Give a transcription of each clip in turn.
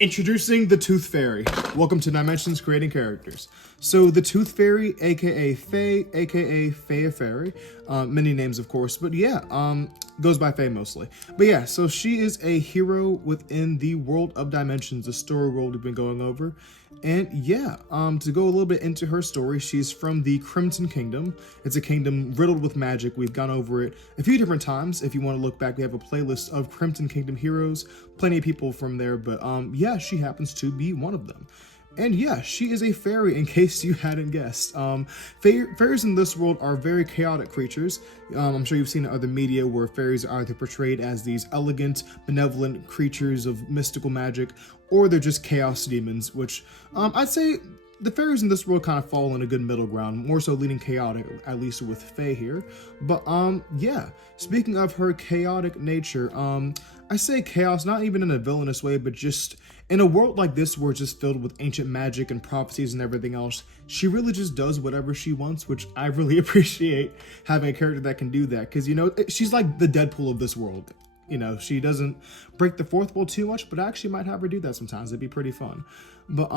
Introducing the Tooth Fairy. Welcome to Dimensions Creating Characters. So the Tooth Fairy, aka Faye, aka Faye Fairy, many names of course, but yeah, goes by Faye mostly. But yeah, so she is a hero within the world of Dimensions, the story world we've been going over. And yeah, to go a little bit into her story, she's from the Crymton Kingdom. It's a kingdom riddled with magic. We've gone over it a few different times. If you want to look back, we have a playlist of Crymton Kingdom heroes, plenty of people from there, but yeah, she happens to be one of them. And yeah, she is a fairy, in case you hadn't guessed. Fairies in this world are very chaotic creatures. I'm sure you've seen in other media where fairies are either portrayed as these elegant, benevolent creatures of mystical magic, or they're just chaos demons, which I'd say the fairies in this world kind of fall in a good middle ground, more so leaning chaotic, at least with Faye here. But yeah, speaking of her chaotic nature, I say chaos not even in a villainous way, but just in a world like this where it's just filled with ancient magic and prophecies and everything else, she really just does whatever she wants, which I really appreciate having a character that can do that, because, you know, she's like the Deadpool of this world. You know, she doesn't break the fourth wall too much, but I actually might have her do that sometimes. It'd be pretty fun. But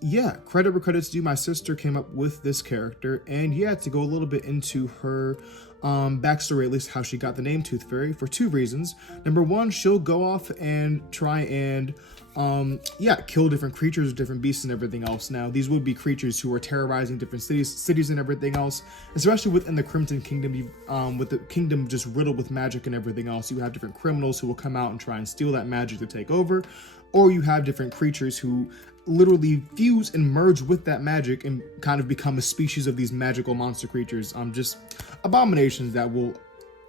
yeah, credit where credit's due, my sister came up with this character, and yeah, to go a little bit into her backstory, at least how she got the name Tooth Fairy, for two reasons. Number one, she'll go off and try and yeah, kill different creatures, different beasts and everything else. Now, these would be creatures who are terrorizing different cities and everything else, especially within the Crymton Kingdom. With the kingdom just riddled with magic and everything else, you have different criminals who will come out and try and steal that magic to take over, or you have different creatures who literally fuse and merge with that magic and kind of become a species of these magical monster creatures. Just abominations that will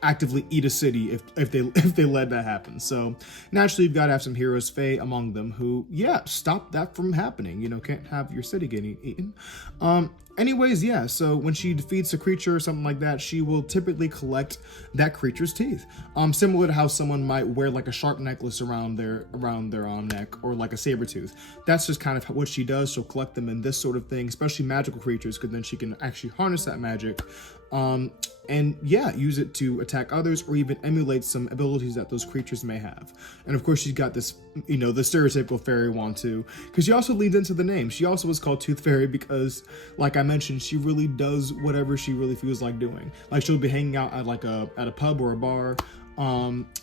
actively eat a city if they let that happen. So naturally, you've got to have some heroes, Faye among them, who yeah, stop that from happening. You know, can't have your city getting eaten. Anyways, yeah, so when she defeats a creature or something like that, she will typically collect that creature's teeth. Similar to how someone might wear like a sharp necklace around their neck, or like a saber tooth. That's just kind of what she does. She'll collect them in this sort of thing, especially magical creatures, because then she can actually harness that magic. And yeah, use it to attack others or even emulate some abilities that those creatures may have. And of course, she's got this, you know, the stereotypical fairy wand too, because she also leads into the name. She also is called Tooth Fairy because, like I mentioned, she really does whatever she really feels like doing. Like, she'll be hanging out at like at a pub or a bar,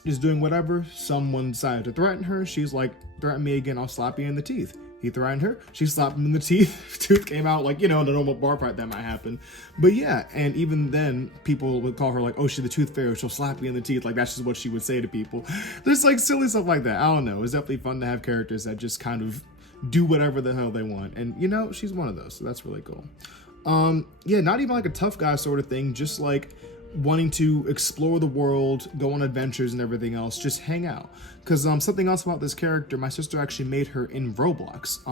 just doing whatever. Someone decided to threaten her. She's like, threaten me again, I'll slap you in the teeth. He threatened her, she slapped him in the teeth, tooth came out, like, you know, in a normal bar fight that might happen. But yeah, and even then, people would call her like, oh, she's the Tooth Fairy, she'll slap you in the teeth, like that's just what she would say to people. There's like silly stuff like that. I don't know, it's definitely fun to have characters that just kind of do whatever the hell they want, and you know, she's one of those, so that's really cool. Yeah, not even like a tough guy sort of thing, just like wanting to explore the world, go on adventures and everything else, just hang out. Because something else about this character, my sister actually made her in Roblox.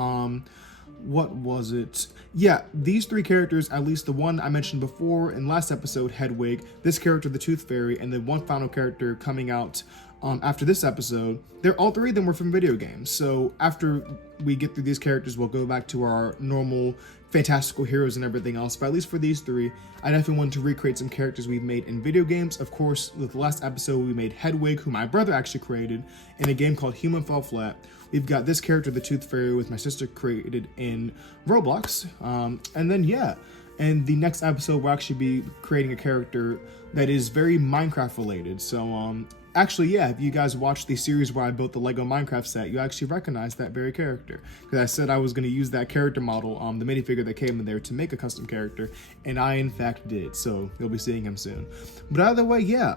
What was it? Yeah, these three characters, at least the one I mentioned before in last episode, Hedwig, this character, the Tooth Fairy, and then one final character coming out after this episode, all three of them were from video games. So after we get through these characters, we'll go back to our normal fantastical heroes and everything else. But at least for these three, I definitely wanted to recreate some characters we've made in video games. Of course, with the last episode, we made Hedwig, who my brother actually created, in a game called Human Fall Flat. We've got this character, the Tooth Fairy, with my sister created in Roblox. And then, yeah, and the next episode, we'll actually be creating a character that is very Minecraft related. So, actually, yeah, if you guys watched the series where I built the Lego Minecraft set, you actually recognize that very character. Because I said I was going to use that character model, the minifigure that came in there, to make a custom character, and I, in fact, did. So, you'll be seeing him soon. But either way, yeah,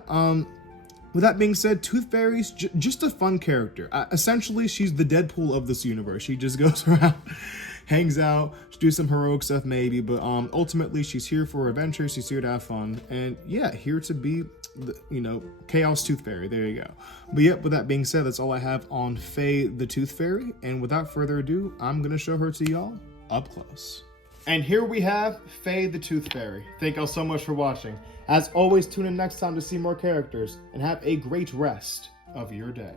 with that being said, Tooth Fairy's just a fun character. Essentially, she's the Deadpool of this universe. She just goes around, hangs out, do some heroic stuff maybe, but ultimately she's here for adventure, she's here to have fun, and yeah, here to be the, you know, Chaos Tooth Fairy. There you go. But yeah, with that being said, that's all I have on Faye the Tooth Fairy, and without further ado, I'm gonna show her to y'all up close. And here we have Faye the Tooth Fairy. Thank y'all so much for watching. As always, tune in next time to see more characters, and have a great rest of your day.